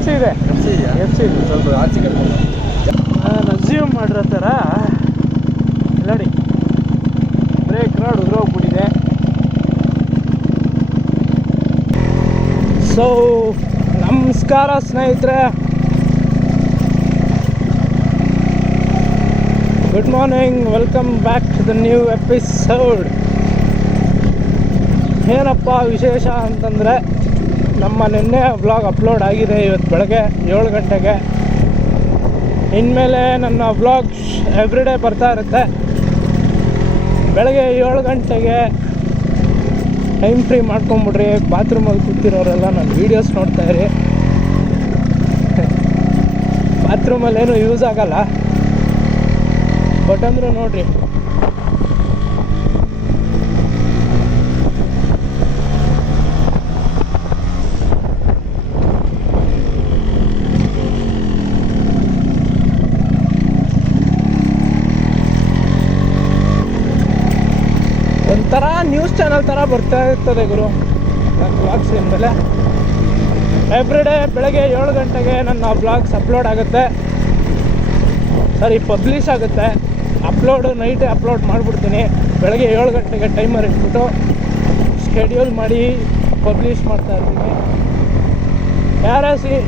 F C ಇದೆ. F C ಇದೆ. ಸ್ವಲ್ಪ ಆಚೆ ಕರ್ಕೊಂಡು ಅಸ್ಯೂಮ್ ಮಾಡಿರೋ ಥರ ನೋಡಿ ಬ್ರೇಕ್ ರೋಡ್ ಉದುರೋಗ್ಬಿಟ್ಟಿದೆ. ಸೊ ನಮಸ್ಕಾರ ಸ್ನೇಹಿತರೆ, good morning, welcome back to the new episode. ಏನಪ್ಪ ವಿಶೇಷ ಅಂತಂದರೆ, ನಮ್ಮ ನಿನ್ನೆ ವ್ಲಾಗ್ ಅಪ್ಲೋಡ್ ಆಗಿದೆ ಇವತ್ತು ಬೆಳಗ್ಗೆ 7 ಗಂಟೆಗೆ. ಇನ್ಮೇಲೆ ನನ್ನ ವ್ಲಾಗ್ ಎವ್ರಿಡೇ ಬರ್ತಾ ಇರುತ್ತೆ. ಬೆಳಗ್ಗೆ 7 ಗಂಟೆಗೆ ಟೈಮ್ ಫ್ರೀ ಮಾಡ್ಕೊಂಬಿಡ್ರಿ. ಬಾತ್ರೂಮಲ್ಲಿ ಕೂತಿರೋರೆಲ್ಲ ನನ್ನ ವೀಡಿಯೋಸ್ ನೋಡ್ತಾಯಿರಿ. ಬಾತ್ರೂಮಲ್ಲೇನು ಯೂಸ್ ಆಗಲ್ಲ, ಬಟ್ ಅಂದರೂ ನೋಡಿರಿ. ಒಂಥರ ನ್ಯೂಸ್ ಚಾನಲ್ ಥರ ಬರ್ತಾ ಇರ್ತದೆ ಗುರು ನನ್ನ ವ್ಲಾಗ್ಸ್ ಮೇಲೆ. ಎವ್ರಿಡೇ ಬೆಳಗ್ಗೆ 7 ಗಂಟೆಗೆ ನನ್ನ ವ್ಲಾಗ್ಸ್ ಅಪ್ಲೋಡ್ ಆಗುತ್ತೆ, ಪಬ್ಲಿಷ್ ಆಗುತ್ತೆ. ಅಪ್ಲೋಡು ನೈಟೇ ಅಪ್ಲೋಡ್ ಮಾಡಿಬಿಡ್ತೀನಿ. ಬೆಳಗ್ಗೆ 7 ಗಂಟೆಗೆ ಟೈಮರ್ ಇಟ್ಬಿಟ್ಟು ಶೆಡ್ಯೂಲ್ ಮಾಡಿ ಪಬ್ಲಿಷ್ ಮಾಡ್ತಾ ಇರ್ತೀನಿ.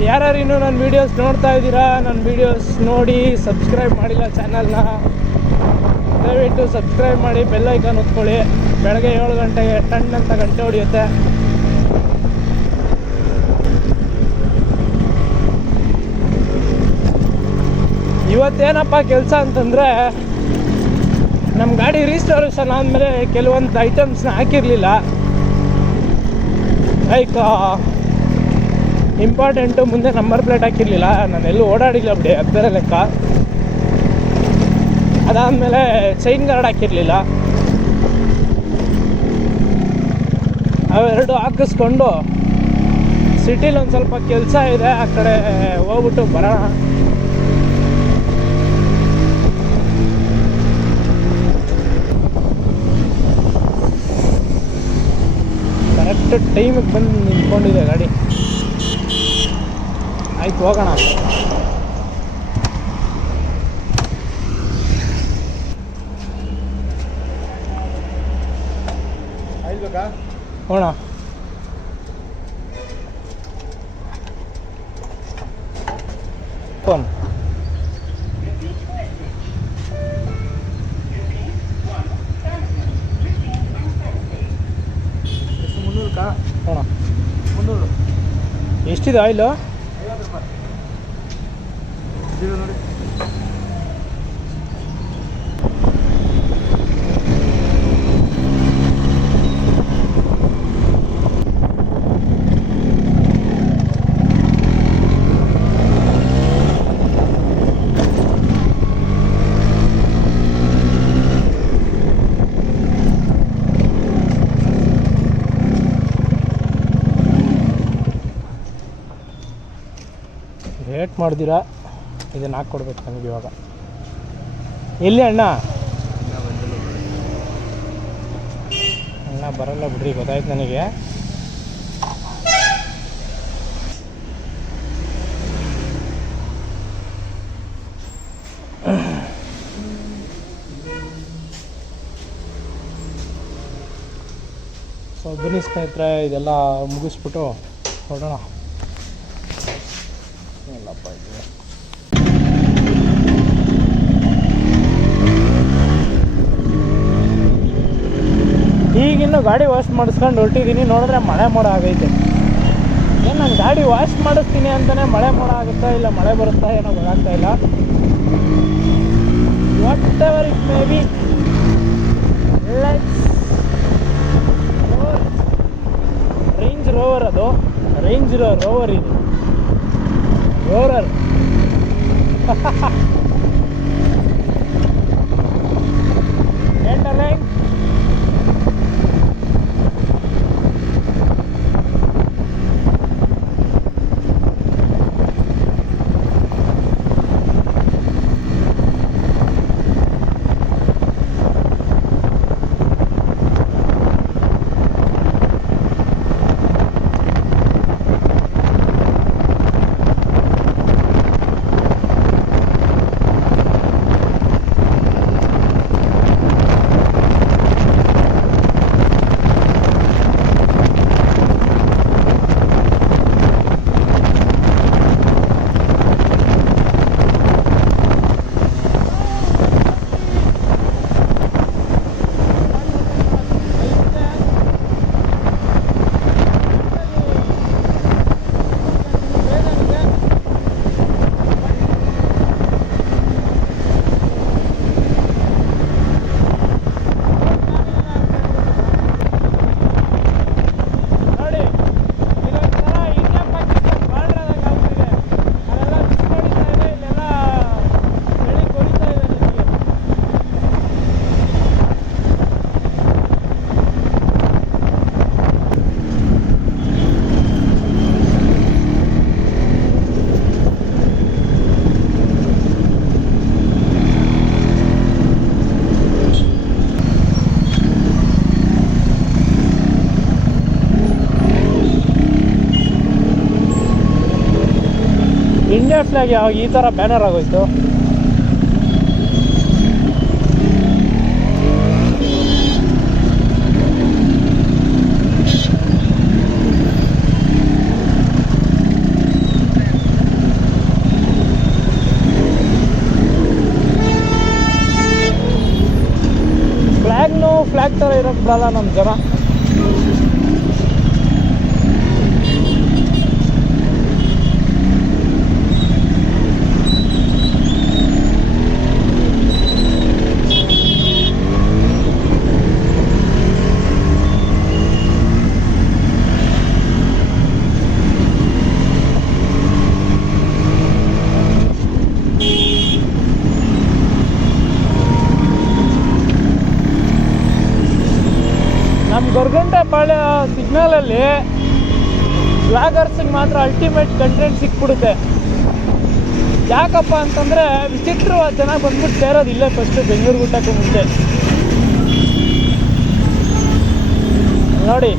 ಯಾರ್ಯಾರು ಇನ್ನೂ ನನ್ನ ವೀಡಿಯೋಸ್ ನೋಡ್ತಾ ಇದ್ದೀರಾ, ನನ್ನ ವೀಡಿಯೋಸ್ ನೋಡಿ ಸಬ್ಸ್ಕ್ರೈಬ್ ಮಾಡಿಲ್ಲ ಚಾನಲ್ನ, ದಯವಿಟ್ಟು ಸಬ್ಸ್ಕ್ರೈಬ್ ಮಾಡಿ, ಬೆಲ್ ಐಕಾನ್ ಒತ್ಕೊಳ್ಳಿ. ಬೆಳಗ್ಗೆ 7 ಗಂಟೆಗೆ ಟನ್ ಅಂತ ಗಂಟೆ ಹೊಡೆಯುತ್ತೆ. ಇವತ್ತೇನಪ್ಪ ಕೆಲಸ ಅಂತಂದರೆ, ನಮ್ಮ ಗಾಡಿ ರೀಸ್ಟೋರೇಷನ್ ಆದಮೇಲೆ ಕೆಲವೊಂದು ಐಟಮ್ಸ್ನ ಹಾಕಿರಲಿಲ್ಲ. ಲೈಕ್ ಇಂಪಾರ್ಟೆಂಟು, ಮುಂದೆ ನಂಬರ್ ಪ್ಲೇಟ್ ಹಾಕಿರಲಿಲ್ಲ, ನಾನೆಲ್ಲೂ ಓಡಾಡಿಲ್ಲ ಬಿಡಿ, ಅದು ಬೇರೆ ಲೆಕ್ಕ. ಅದಾದಮೇಲೆ ಚೈನ್ ಗಾರ್ಡ್ ಹಾಕಿರಲಿಲ್ಲ. ಅವೆರಡು ಹಾಕಿಸ್ಕೊಂಡು ಸಿಟಿಲಿ ಒಂದು ಸ್ವಲ್ಪ ಕೆಲಸ ಇದೆ, ಆ ಕಡೆ ಹೋಗ್ಬಿಟ್ಟು ಬರೋಣ. ಕರೆಕ್ಟ್ ಟೈಮಿಗೆ ಬಂದು ನಿಂತ್ಕೊಂಡಿದೆ ಗಾಡಿ. ಆಯ್ತು, ಹೋಗೋಣ. ಹೋಣ ಫೋನ್ ಹೋಣ. 300 ಎಷ್ಟಿದೆ ಆಯಿಲು? 50 ರೂಪಾಯಿ ನೋಡಿ. ರೇಟ್ ಮಾಡ್ದಿರಾ ಇದನ್ನು ಹಾಕ್ಕೊಡ್ಬೇಕು ನನಗೆ ಇವಾಗ. ಎಲ್ಲಿ ಅಣ್ಣ? ಅಣ್ಣ ಬರಲ್ಲ ಬಿಡ್ರಿ, ಗೊತ್ತಾಯ್ತು ನನಗೆ. ಸೊ ಬನ್ನಿ ಸ್ನೇಹಿತರೆ, ಇದೆಲ್ಲ ಮುಗಿಸ್ಬಿಟ್ಟು ಹೊರಡೋಣ. ಇಲ್ಲಪ್ಪ ಇದು ಈಗಿನ್ನು ಗಾಡಿ ವಾಶ್ ಮಾಡಿಸ್ಕೊಂಡು ಹೊರಟಿದ್ದೀನಿ. ನೋಡಿದ್ರೆ ಮಳೆ ಮೋಡ ಆಗೈತೆ. ಏನು ನಾನು ಗಾಡಿ ವಾಶ್ ಮಾಡಿಸ್ತೀನಿ ಅಂತಲೇ ಮಳೆ ಮೋಡ ಆಗುತ್ತಾ ಇಲ್ಲ ಮಳೆ ಬರುತ್ತಾ ಏನೋ ಗೊತ್ತಾಗ್ತಾ ಇಲ್ಲ. What ever it may be, range rover, ಅದು ರೇಂಜ್ ರೋವರ್, ಇದು ರೋರರ್. ಎಂಟರ್ಲೈನ್ ಫ್ಲಾಗ್ ಯಾವಾಗ ಈ ಥರ ಬ್ಯಾನರ್ ಆಗೋಯ್ತು? ಫ್ಲಾಗ್ ಥರ ಇರೋಕ್ಕೆ ಬಿಡಲ್ಲ ನಮ್ಮ ಜನ. ನಮ್ಮ ಗೊರಗುಂಟೆಪಾಳ್ಯ ಸಿಗ್ನಲಲ್ಲಿ ವ್ಲಾಗರ್ಸಿಗೆ ಮಾತ್ರ ಅಲ್ಟಿಮೇಟ್ ಕಂಟೆಂಟ್ ಸಿಕ್ಬಿಡುತ್ತೆ. ಯಾಕಪ್ಪ ಅಂತಂದರೆ ವಿಚಿತ್ರವಾದ ಜನ ಬಂದ್ಬಿಟ್ಟು ಸೇರೋದು ಇಲ್ಲೇ ಫಸ್ಟು ಬೆಂಗಳೂರು ಗುಟ್ಟಕ್ಕೂ ಮುಂಚೆ. ನೋಡಿ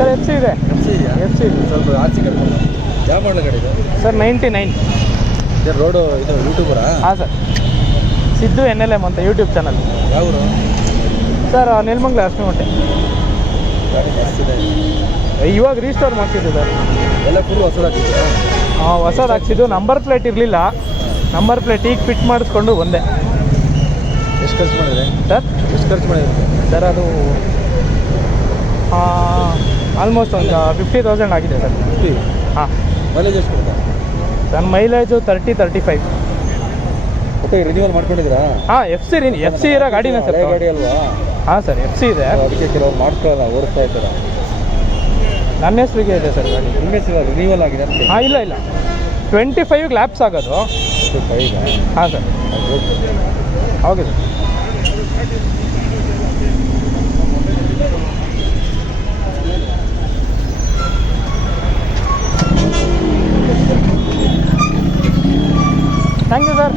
ಸರ್, ಎಫ್ ಸಿ ಇದೆ. ಎಫ್ ಸಿ ಇದೆ. ಸ್ವಲ್ಪ ಆಚೆ ಕಡೆ ಯಾವ ಮಾಡಲ ಗಾಡಿ ಇದೆ ಸರ್? 99 ರೋಡು ಇದು ಯೂಟ್ಯೂಬರಾ? ಹಾಂ ಸರ್, ಸಿದ್ದು NLM ಅಂತ ಯೂಟ್ಯೂಬ್ ಚಾನಲ್. ಯಾವರು ಸರ್? ನೆಲಮಂಗಲ ಅಷ್ಟಮಟ್ಟೆ. ಗಾಡಿ ಜಾಸ್ತಿದೆ. ಇವಾಗ ರೀಸ್ಟೋರ್ ಮಾಡ್ತಿದ್ದೆ ಸರ್. ಎಲ್ಲ ಫುಲ್ ಹೊಸದಾಗ್ತಿದ್ಯಾ? ಹಾಂ, ಹೊಸದು ಹಾಕ್ಸಿದ್ದು. ನಂಬರ್ ಪ್ಲೇಟ್ ಇರಲಿಲ್ಲ. ನಂಬರ್ ಪ್ಲೇಟ್ ಈಗ ಫಿಟ್ ಮಾಡಿಸ್ಕೊಂಡು ಬಂದೆ. ಎಷ್ಟು ಖರ್ಚು ಮಾಡಿದ್ರೆ ಸರ್? ಎಷ್ಟು ಖರ್ಚು ಮಾಡಿದ್ರೆ ಸರ್? ಅದು ಆಲ್ಮೋಸ್ಟ್ ಒಂದು 50,000 ಆಗಿದೆ ಸರ್. 50? ಹಾಂ. ಮೈಲೇಜ್ ಎಷ್ಟು ಕೊಡ್ತಾ? ನನ್ನ ಮೈಲೇಜು 30-35. ಓಕೆ, ರಿನ್ಯೂವಲ್ ಮಾಡ್ಕೊಂಡಿದ್ದೀರಾ? ಹಾಂ, ಎಫ್ ಸಿ ಇರೋ ಗಾಡಿನೇ ಸರ್. ಗಾಡಿ ಅಲ್ವಾ? ಹಾಂ ಸರ್, ಎಫ್ ಸಿ ಇದೆ. ಅದಕ್ಕೆ ಕೆಲವು ಮಾಡ್ಕೊಳ್ಳಲ್ಲ, ಓಡಿಸ್ತಾ ಇದ್ದೀರಾ. ನನ್ನ ಹೆಸರಿಗೆ ಇದೆ ಸರ್ ಗಾಡಿ. ನಿಮ್ಮ ಹೆಸರು ರಿನ್ಯೂವಲ್ ಆಗಿದೆ ಅಂತ? ಹಾಂ, ಇಲ್ಲ 25ಗೆ ಲ್ಯಾಪ್ಸ್ ಆಗೋದು. 25? ಹಾಂ sir, okay sir. Thank you sir.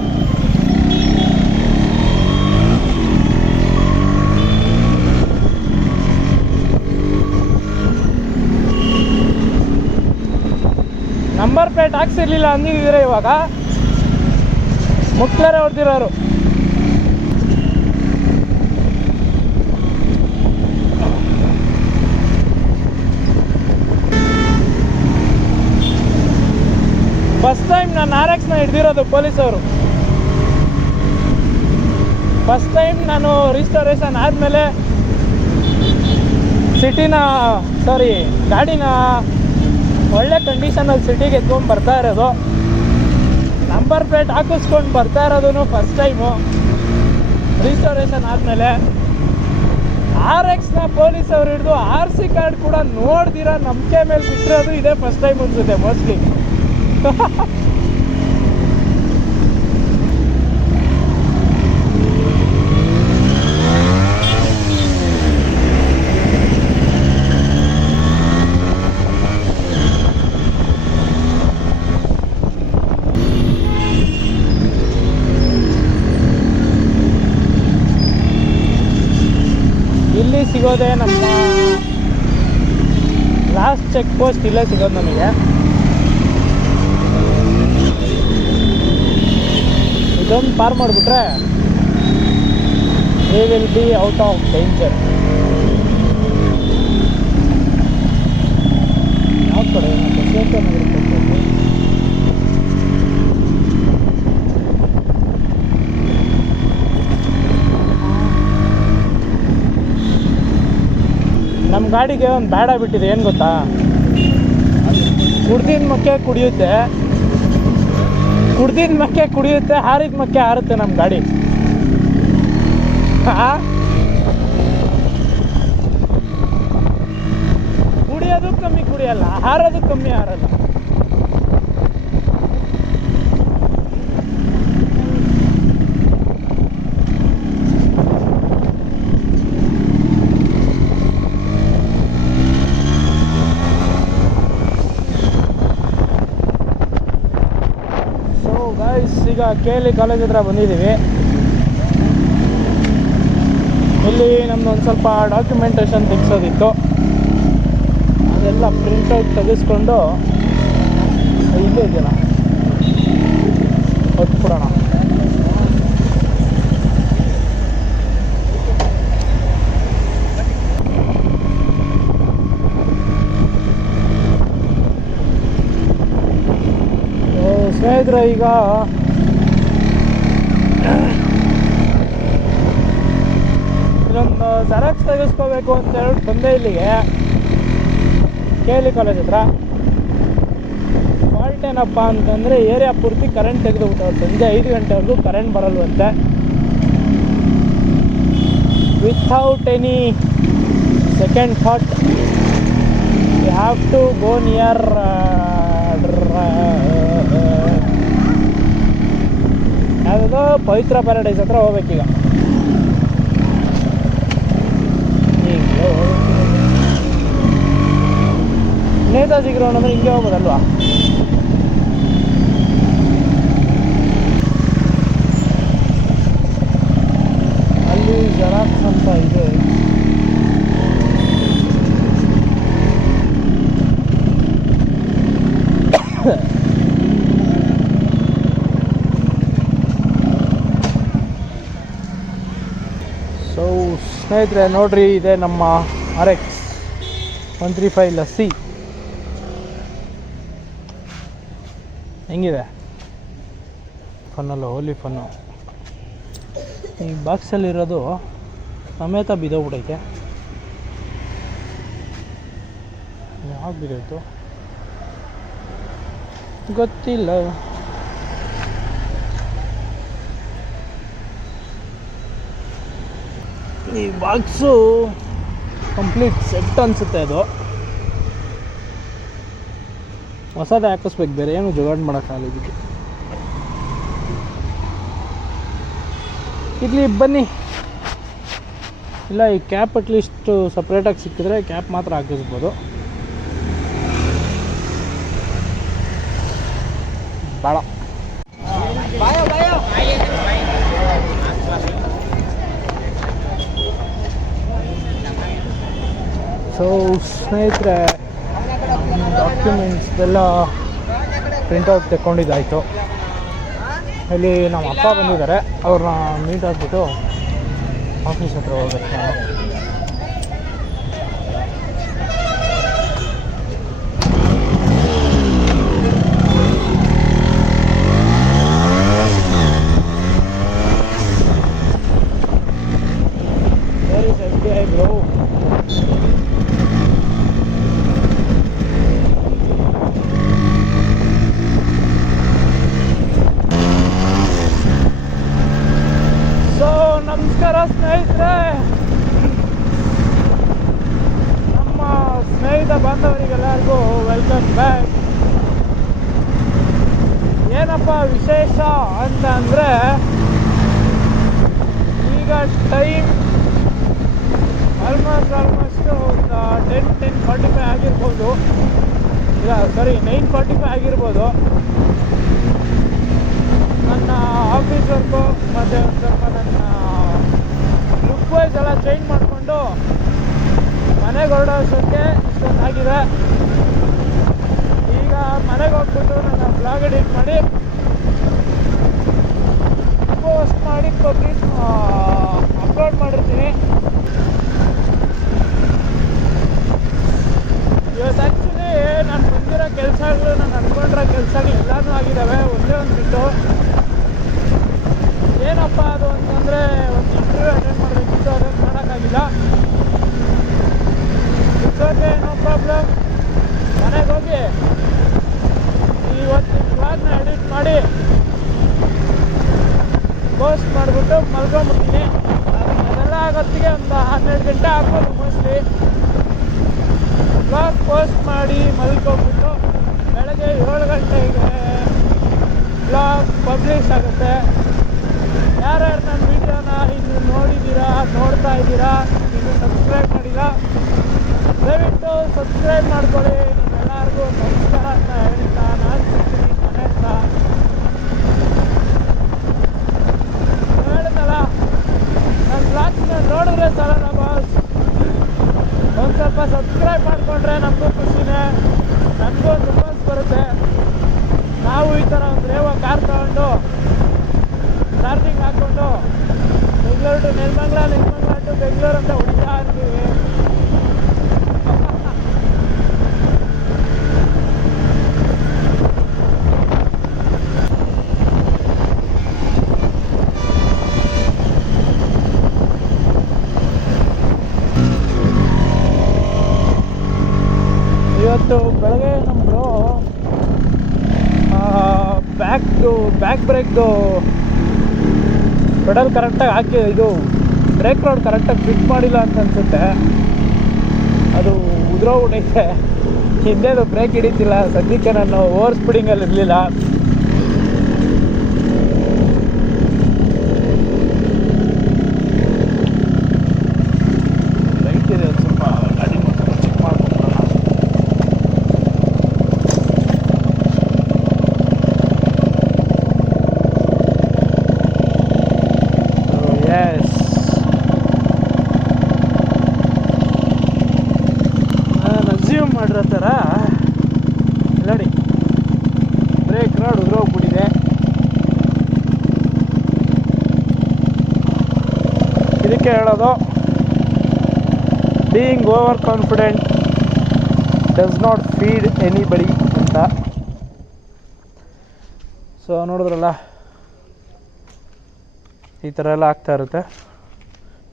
Number plate ಹಾಕ್ಸಿರ್ಲಿಲ್ಲ ಅಂದಿದ್ದೀರ, ಇವಾಗ ಮುಕ್ಲರೇ ಹೊಡೆದಿರೋರು. ಫಸ್ಟ್ ಟೈಮ್ ನಾನು RX-ನ ಹಿಡ್ದಿರೋದು ಪೊಲೀಸವರು. ಫಸ್ಟ್ ಟೈಮ್ ನಾನು ರಿಸ್ಟೋರೇಷನ್ ಆದಮೇಲೆ ಗಾಡಿನ ಒಳ್ಳೆ ಕಂಡೀಷನಲ್ಲಿ ಸಿಟಿಗೆ ಎತ್ಕೊಂಡು ಬರ್ತಾ ಇರೋದು. ನಂಬರ್ ಪ್ಲೇಟ್ ಹಾಕಿಸ್ಕೊಂಡು ಬರ್ತಾ ಇರೋದು ಫಸ್ಟ್ ಟೈಮು ರಿಸ್ಟೋರೇಷನ್ ಆದಮೇಲೆ. RX-ನ ಪೊಲೀಸವ್ರು ಹಿಡಿದು RC ಕಾರ್ಡ್ ಕೂಡ ನೋಡ್ದಿರ ನಂಬಿಕೆ ಮೇಲೆ ಬಿಟ್ಟಿರೋದು ಇದೇ ಫಸ್ಟ್ ಟೈಮ್ ಅನ್ಸುತ್ತೆ ಮೋಸ್ಟ್ಲಿ. ಇಲ್ಲಿ ಸಿಗೋದೆ ನಮ್ಮ ಲಾಸ್ಟ್ ಚೆಕ್ ಪೋಸ್ಟ್ ಇಲ್ಲೇ ಸಿಗೋದು ನಮಗೆ. ಇದೊಂದು ಪಾರ್ ಮಾಡಿಬಿಟ್ರೆ we will be out of danger. ಯಾವ ಕಡೆ? ನಮ್ಮ ಗಾಡಿಗೆ ಒಂದು ಬ್ಯಾಡ ಬಿಟ್ಟಿದೆ, ಏನು ಗೊತ್ತಾ? ಕುಡ್ದಿದ ಮಕ್ಕೆ ಕುಡಿಯುತ್ತೆ, ಹಾರಿದ ಮಕ್ಕೆ ಹಾರುತ್ತೆ ನಮ್ಮ ಗಾಡಿ. ಕುಡಿಯೋದು ಕಮ್ಮಿ ಕುಡಿಯಲ್ಲ, ಹಾರೋದು ಕಮ್ಮಿ ಹಾರಲ್ಲ. ಈಗ KLE ಕಾಲೇಜ್ ಹತ್ರ ಬಂದಿದ್ದೀವಿ. ಇಲ್ಲಿ ನಮ್ಮದೊಂದು ಸ್ವಲ್ಪ ಡಾಕ್ಯುಮೆಂಟೇಷನ್ ತೆಗೆಸೋದಿತ್ತು, ಅದೆಲ್ಲ ಪ್ರಿಂಟೌಟ್ ತೆಗೆಸ್ಕೊಂಡು ಇಲ್ಲೇ ಇದೆಯಲ್ಲ ಹೊತ್ಬಿಡೋಣ. ಸ್ನೇಹಿತರೆ, ಈಗ ಇಲ್ಲೊಂದು ಜೆರಾಕ್ಸ್ ತೆಗೆಸ್ಕೋಬೇಕು ಅಂತ ಹೇಳಿ ಬಂದೆ ಇಲ್ಲಿಗೆ KLE ಕಾಲೇಜ್ ಹತ್ರ. ಫಾಲ್ಟ್ ಏನಪ್ಪ ಅಂತಂದರೆ ಏರಿಯಾ ಪೂರ್ತಿ ಕರೆಂಟ್ ತೆಗೆದುಬಿಟ್ಟವ್ರು. ಸಂಜೆ 5 ಗಂಟೆವರೆಗೂ ಕರೆಂಟ್ ಬರಲ್ವಂತೆ. Without any second thought you have to go near ಯಾವುದೋ ಪವಿತ್ರ ಪ್ಯಾರಡೈಸ್ ಹತ್ರ ಹೋಗ್ಬೇಕೀಗ. ನೇತಾಜಿ ಗ್ರೌಂಡ್ ಅಂದರೆ ಹಿಂಗೆ ಹೋಗೋದಲ್ವಾ? ಅಲ್ಲಿ ಜೆರಾಕ್ಸ್ ಅಂತ ಇದೆ. ಸೊ ಸ್ನೇಹಿತರೆ ನೋಡ್ರಿ, ಇದೆ ನಮ್ಮ RX 135 ಲಸ್ಸಿ. ಹೆಂಗಿದೆ? ಫನ್ನಲ್ಲ, ಹೋಲಿ ಫನ್ನು. ಈ ಬಾಕ್ಸಲ್ಲಿರೋದು ಸಮೇತ ಬಿದ್ದೋಗ್ಬಿಟ್ಟೈತೆ. ಯಾವಾಗ ಬಿದ್ದೋಯ್ತು ಗೊತ್ತಿಲ್ಲ. ಈ ಬಾಕ್ಸು ಕಂಪ್ಲೀಟ್ ಸೆಟ್ ಅನಿಸುತ್ತೆ. ಅದು ಹೊಸದೇ ಹಾಕಿಸ್ಬೇಕು, ಬೇರೆ ಏನು ಜುಗಾಡ್ ಮಾಡೋಕ್ಕಾಗಲ್ಲ ಇದಕ್ಕೆ. ಇಲ್ಲಿ ಬನ್ನಿ, ಇಲ್ಲ ಈ ಕ್ಯಾಪ್ ಅಟ್ಲೀಸ್ಟ್ ಸಪ್ರೇಟಾಗಿ ಸಿಕ್ಕಿದ್ರೆ ಕ್ಯಾಪ್ ಮಾತ್ರ ಹಾಕಿಸ್ಬೋದು. ಬೇಡ. ಸೊ ಸ್ನೇಹಿತರೆ, ಡಾಕ್ಯುಮೆಂಟ್ಸ್ ಎಲ್ಲ ಪ್ರಿಂಟೌಟ್ ತೆಕ್ಕೊಂಡಿದ್ದಾಯಿತು. ಇಲ್ಲಿ ನಮ್ಮ ಅಪ್ಪ ಬಂದಿದ್ದಾರೆ, ಅವ್ರನ್ನ ಮೀಟ್ ಆಗಿಬಿಟ್ಟು ಆಫೀಸ್ ಹತ್ರ ಹೋಗ್ಬೇಕು ನಾನು. ಬ್ರೋ, ನಮಸ್ಕಾರ ಸ್ನೇಹಿತರೆ. ನಮ್ಮ ಸ್ನೇಹಿತ ಬಾಂಧವರಿಗೆಲ್ಲರಿಗೂ ವೆಲ್ಕಮ್ ಬ್ಯಾಕ್. ಏನಪ್ಪ ವಿಶೇಷ ಅಂತ ಅಂದರೆ, ಈಗ ಟೈಮ್ ಆಲ್ಮೋಸ್ಟ್ ಒಂದು 10:45 ಆಗಿರ್ಬೋದು. ಇಲ್ಲ ಸಾರಿ 9:45 ಆಗಿರ್ಬೋದು. ನನ್ನ ಆಫೀಸ್ ವರ್ಕು ಮತ್ತು ಒಂದು ಸ್ವಲ್ಪ ನನ್ನ ಲುಕ್ ವೈಸ್ ಎಲ್ಲ ಚೇಂಜ್ ಮಾಡಿಕೊಂಡು ಮನೆಗೆ ಹೊರಡೋಷ್ಟಕ್ಕೆ ಇಷ್ಟೊಂದಾಗಿದೆ. ಈಗ ಮನೆಗೆ ಹೋಗ್ಬಿಟ್ಟು ನನ್ನ ಬ್ಲಾಗ್ ಎಡಿಟ್ ಮಾಡಿ ಪೋಸ್ಟ್ ಮಾಡಿ ಅಪ್ಲೋಡ್ ಮಾಡಿರ್ತೀನಿ. ಇವತ್ತು ಆ್ಯಕ್ಚುಲಿ ನಾನು ಬಂದಿರೋ ಕೆಲಸಗಳು, ನಾನು ಅಂದ್ಕೊಂಡಿರೋ ಕೆಲಸಗಳು ಎಲ್ಲನೂ ಆಗಿದ್ದಾವೆ. ಒಂದೇ ಒಂದು ಬಿಟ್ಟು ಏನಪ್ಪ ಅದು ಅಂತಂದರೆ, ಒಂದು ಇಂಟರ್ವ್ಯೂ ಅಟೆಂಡ್ ಮಾಡಬೇಕಿತ್ತು, ಅದನ್ನು ಮಾಡೋಕ್ಕಾಗಿಲ್ಲ. It's no problem. ಮನೆಗೆ ಹೋಗಿ ಇವತ್ತಿನ ಬ್ಲಾಗ್ನ ಎಡಿಟ್ ಮಾಡಿ ಪೋಸ್ಟ್ ಮಾಡಿಬಿಟ್ಟು ಮಲ್ಕೊಂಬಿಡ್ತೀನಿ. ಅದೆಲ್ಲ ಆಗೋತ್ತಿಗೆ ಒಂದು 12 ಗಂಟೆ ಆಗ್ಬೋದು ಮೋಸ್ಟ್ಲಿ. ಬ್ಲಾಗ್ ಪೋಸ್ಟ್ ಮಾಡಿ ಮಲ್ಕೊಂಬಿಟ್ಟು ಬೆಳಗ್ಗೆ 7 ಗಂಟೆಗೆ ಬ್ಲಾಗ್ ಪಬ್ಲಿಷ್ ಆಗುತ್ತೆ. ಯಾರ್ಯಾರು ನನ್ನ ವೀಡಿಯೋನ ಇನ್ನು ನೋಡ್ತಾ ಇದ್ದೀರಾ, ಇನ್ನು ಸಬ್ಸ್ಕ್ರೈಬ್ ಮಾಡಿಲ್ಲ, ದಯವಿಟ್ಟು ಸಬ್ಸ್ಕ್ರೈಬ್ ಮಾಡ್ಕೊಳ್ಳಿ. ನಿಮ್ಮೆಲ್ಲರಿಗೂ ನಮಸ್ಕಾರ ಅಂತ ಹೇಳ್ತಾ ನಾನು ಸಿಗ್ತೀನಿ ಮನೆ ಹತ್ರ. ನೋಡಿದ್ರೆ ಸಾಲಲ್ಲ ಬಾಸ್, ಒಂದು ಸ್ವಲ್ಪ ಸಬ್ಸ್ಕ್ರೈಬ್ ಮಾಡಿಕೊಂಡ್ರೆ ನಮಗೂ ಖುಷಿನೇ, ನನಗೂ ತುಂಬ ಬರುತ್ತೆ. ನಾವು ಈ ಥರ ಒಂದು ರೇವಾ ಕಾರ್ ತಗೊಂಡು ಚಾರ್ಜಿಂಗ್ ಹಾಕ್ಕೊಂಡು ಬೆಂಗಳೂರು ಟು ನೆಲಮಂಗಲ, ನೆಲಮಂಗಲ ಟು ಬೆಂಗಳೂರು ಅಂತ ಹೊಡಿತಾ ಇರ್ತೀವಿ. ಇವತ್ತು ಬೆಳಗ್ಗೆ ನಮ್ಮದು ಬ್ಯಾಕ್ ಬ್ರೇಕ್ದು ಪೆಡಲ್ ಕರೆಕ್ಟಾಗಿ ಹಾಕಿ, ಇದು ಬ್ರೇಕ್ ರೋಡ್ ಕರೆಕ್ಟಾಗಿ ಫಿಟ್ ಮಾಡಿಲ್ಲ ಅಂತ ಅನಿಸುತ್ತೆ. ಅದು ಉದುರೋಗ್ಬಿಟ್ಟೈತೆ, ಹಿಂದೆದು ಬ್ರೇಕ್ ಹಿಡಿತಿಲ್ಲ. ಸದ್ಯಕ್ಕೆ ನಾನು ಓವರ್ ಸ್ಪೀಡಿಂಗಲ್ಲಿ ಇರಲಿಲ್ಲ. ಲೈಟ್ ಇದೆ, ಒಂದು ಸ್ವಲ್ಪ ಗಾಡಿ ಚೆಕ್ ಮಾಡ್ಕೊಂಡ್ರಲ್ಲ. ಎಸ್, ನಾನು ಅಸ್ಯೂಮ್ ಮಾಡಿರೋ ಥರ ನೋಡಿ ಬ್ರೇಕ್ ರೋಡ್ ಉದುರೋಗ್ಬಿಟ್ಟಿದೆ. ಇದಕ್ಕೆ ಹೇಳೋದು being over confident does not feed anybody ಅಂತ. ಸೊ ನೋಡಿದ್ರಲ್ಲ, ಈ ಥರ ಎಲ್ಲ ಆಗ್ತಾ ಇರುತ್ತೆ.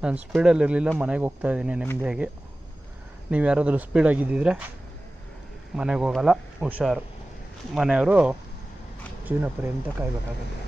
ನಾನು ಸ್ಪೀಡಲ್ಲಿ ಇರಲಿಲ್ಲ, ಮನೆಗೆ ಹೋಗ್ತಾ ಇದ್ದೀನಿ ನೆಮ್ಮದಿಯಾಗಿ. ನೀವು ಯಾರಾದರೂ ಸ್ಪೀಡಾಗಿದ್ದಿದ್ರೆ ಮನೆಗೆ ಹೋಗಲ್ಲ, ಹುಷಾರು. ಮನೆಯವರು ಜೀವನ ಪರ್ಯಂತ ಕಾಯಬೇಕಾಗುತ್ತೆ.